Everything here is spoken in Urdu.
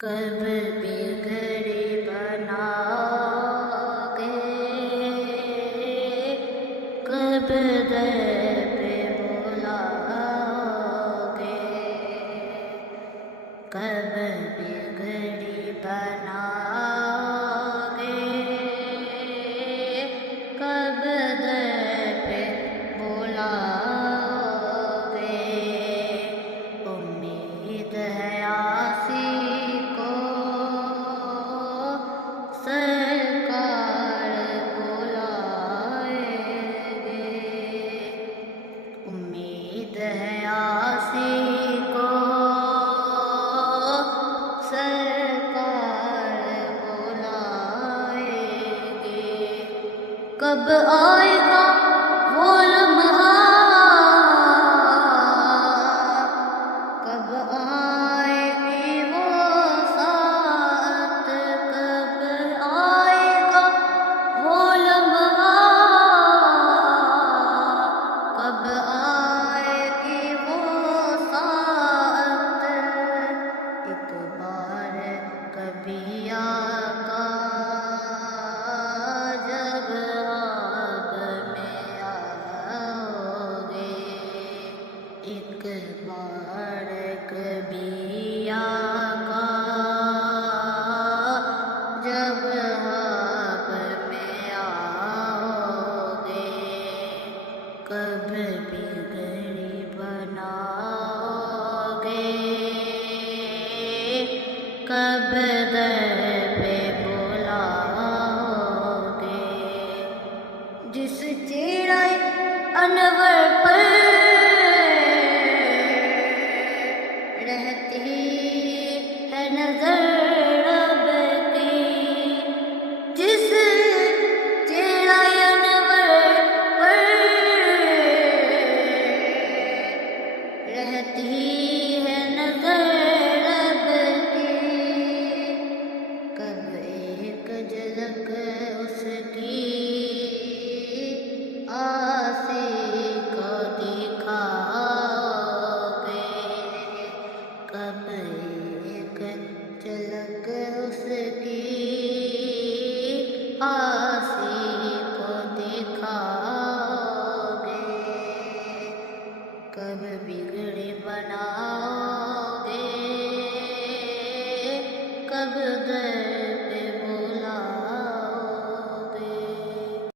کب بگڑی بناؤ گے، کب در پہ بلاؤ گے، کب بگڑی بناؤ گے، کب در پہ بلاؤ گے، امید ہے آسی کو سرکار بلائیں گے، امید ہے آسی کو سرکار بلائیں گے، کب آئے گا وہ لمحہ، کب آئے گی وہ ساعت، کب آئے گا وہ لمحہ، کب آئے گی وہ ساعت، ایک بار کبھی آقا جب خواب میں آؤ گے، ایک بار کبھی آقا جب خواب میں آؤ گے، کب بگڑی بناؤ گے، کب در پہ بلاؤ گے، جس چہرہ انور پر رہتی ہے نظر رب کی، جس چہرہ انور پر رہتی ہے نظر رب کی، کب ایک جھلک اس کی آسی کو دکھاؤ گے، کب ایک جھلک اس کی آسی کو دکھاؤ گے، کب بگڑی بناؤ گے، کب در